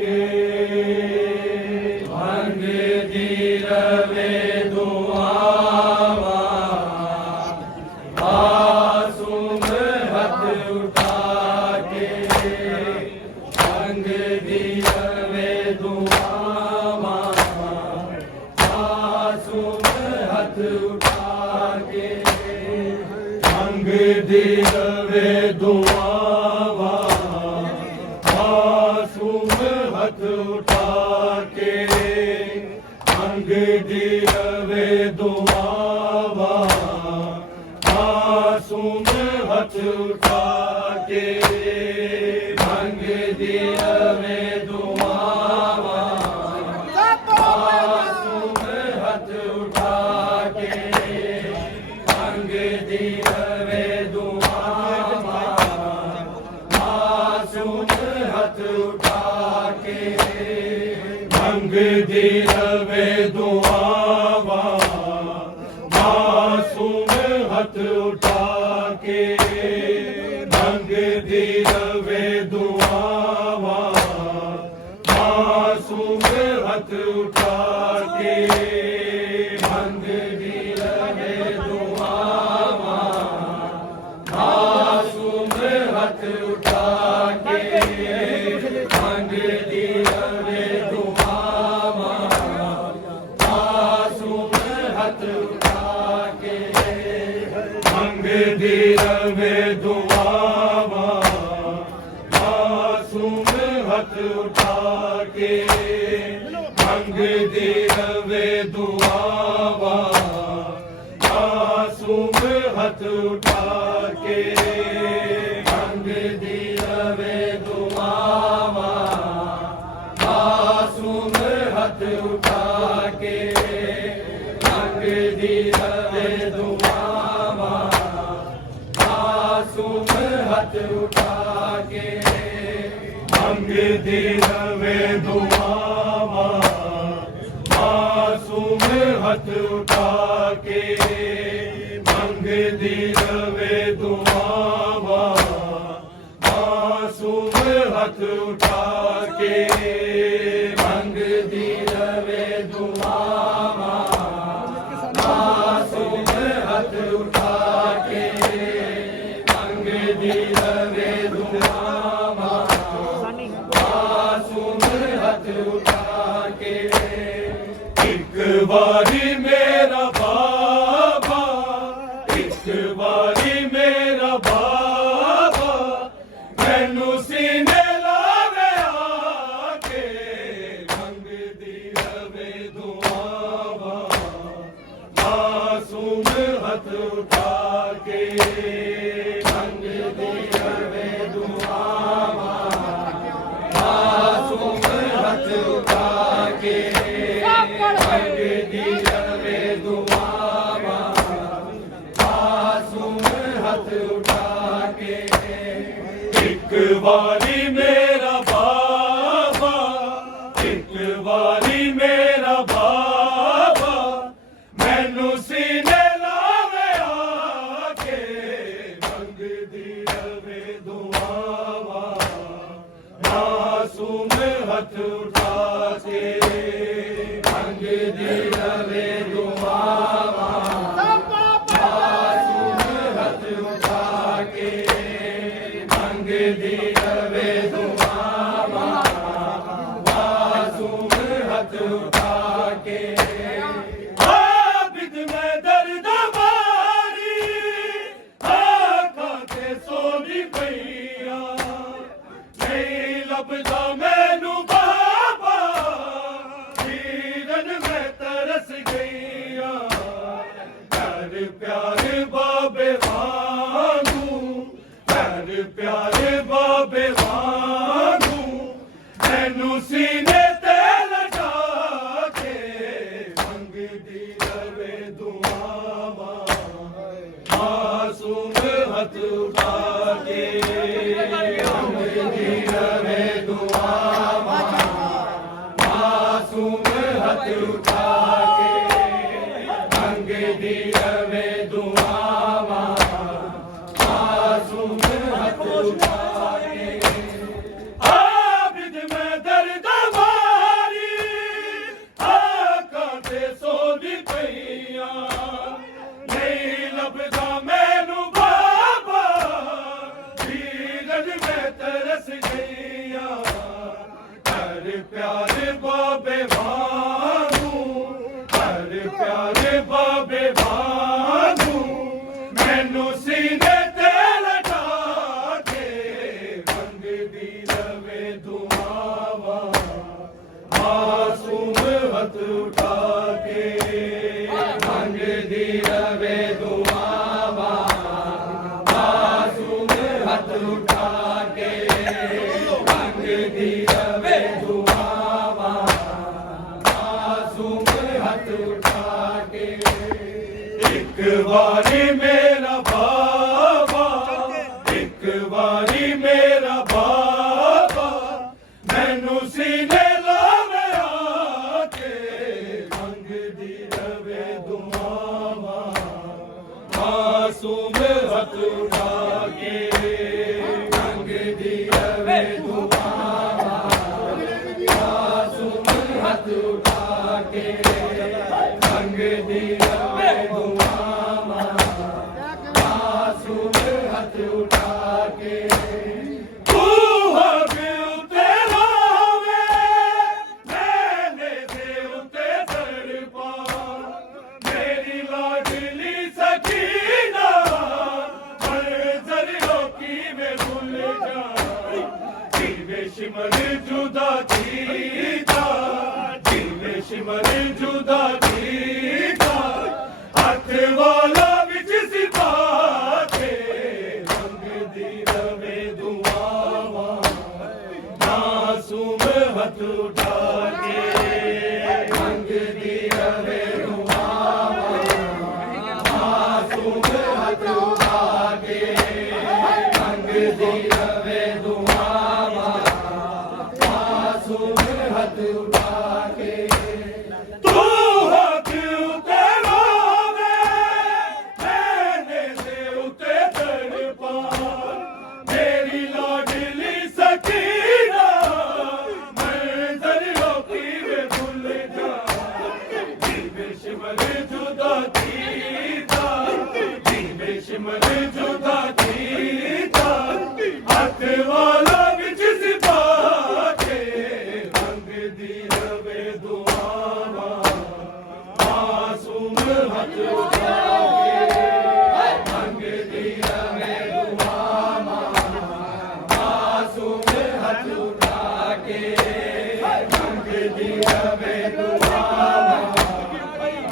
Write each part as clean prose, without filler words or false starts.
के भंग दी रवे दुआवा मासूम हाथ उठा के भंग दी रवे दुआवा मासूम हाथ उठा के भंग दी रवे दुआवा मासूम हाथ उठा के भंग दी रवे दुआवा मासूम हाथ उठा के भंग दी रवे दुआवा मासूम हाथ उठा के भंग दी रवे दुआवा मासूम हाथ उठा के भंग दी रवे दुआवा मासूम हाथ उठा के भंग दी रवे दुआवा मासूम हाथ उठा के भंग दी रवे दुआवा मासूम हाथ उठा के भंग दी रवे दुआवा मासूम हाथ उठा के भंग दी रवे दुआवा मासूम हाथ उठा के भंग दी रवे दुआवा मासूम हाथ उठा के भंग दी रवे दुआवा मासूम हाथ उठा के भंग दी रवे दुआवा मासूम हाथ उठा के भंग दी रवे दुआवा मासूम हाथ उठा के भंग दी रवे दुआवा मासूम हाथ उठा के भंग दी रवे दुआवा मासूम हाथ उठा के भंग दी रवे दुआवा मासूम हाथ उठा के एक बारी मेरा बाबा एक बारी मेरा बाबा मैनू सीने लावे आके भंग दी रवे दुआवा मासूम हाथ उठा के भंग दी रवे दुआवा मासूम हाथ उठा के भंग दी रवे दुआवा मासूम हाथ उठा के एक बारी मेरा बाबा एक बारी मेरा बाबा मैनू सीने लावे आके भंग दी रवे दुआवा मासूम हाथ उठा के भंग दी रवे दुआवा मासूम हाथ उठा के भंग दी रवे दुआवा मासूम हाथ उठा के आबिद में दर्द मारी आँखों से सोनी पईया नहीं लभदा मैनू बाबा जीवन में तरस गईया प्यार प्यार बाबे वांगू प्यार प्यार बाबे वांगू मैनू सीने ते लगा के भंग दी रवे दुआवा मासूम हाथ उठा के भंग दी रवे दुआवा मासूम हाथ उठा के भंग दी रवे दुआवा मासूम हाथ उठा के आबिद में दर्द प्यारे बाबे वांगू, हर प्यारे बाबे वांगू मैनू सीने ते लटा के मंगदी रवे दुआवां, मासूम हथ उठा के मंगदी रवे दुआवां, मासूम हथ उठा के मंगदी रवे दुआवां, मासूम हथ उठा के। एक बारी मेरा बाबा, एक बारी मेरा बाबा मैनू सीने लावे आके मंगदी रवे दुआवां, मासूम हथ उठा के मंगदी रवे दुआवां, मासूम हथ उठा के मंगदी रवे दुआवां, मासूम हथ उठा के। तू हक तेरा वे मैंने दे उते तड़पा, मेरी लाडली सकीना मंजरों की मैं भूल जा, जीवे शिमर जुदा थीता, जीवे शिमर जुदा थीता, हथ वाला विच सिपा के मंगदी रवे दुआवां, मासूम हथ उठा के मंगदी रवे दुआवां, मासूम हथ उठा के मंगदी रवे दुआवां, मासूम हथ उठा के। तू हक उते रोवे मैंने दे उते तड़पा, मेरी लाडली सकीना मंजरों की मैं भूल जा, जीवे शिमर जुदा थीता, जीवे शिमर जुदा थीता, हथ वाला विच सिपा के मंगदी रवे दुआवां, मासूम हथ उठा के मंगदी रवे दुआवां, मासूम हथ उठा के मंगदी रवे दुआवां,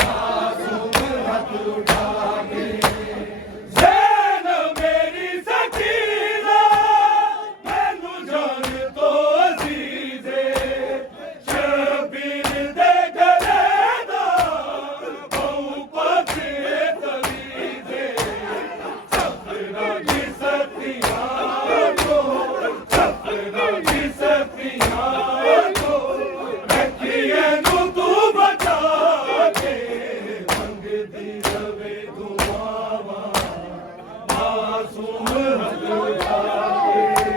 मासूम हथ उठा के। ज़ैनब मेरी सकीना मैनू जान तो अज़ीज़े, शबीर दे गले दा बहु पाके तवीज़े, सफरा की सतियां को, सफरा की सतियां को रखिए नू तू बचा के मंगदी रवे दुआवां, मासूम हथ उठा के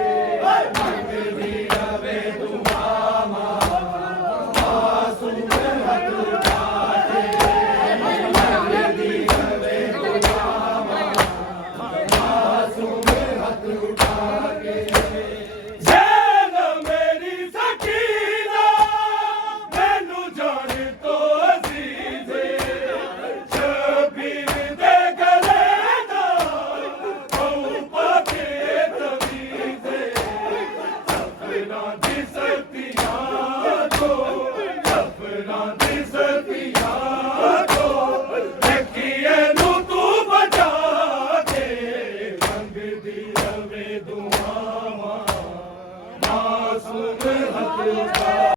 मंगदी रवे दुआवां, मासूम हथ उठा के मंगदी रवे दुआवां, मासूम हथ उठा के। ज़ैनब मेरी सकीना मैनू जान तो अज़ीज़े, शबीर दे गले दा बहु पाके तवीज़े, सफरा दी सतियां को, सफरा दी सतियां को रखिए नू तू बचा के मंगदी रवे दुआवां, मासूम हथ उठा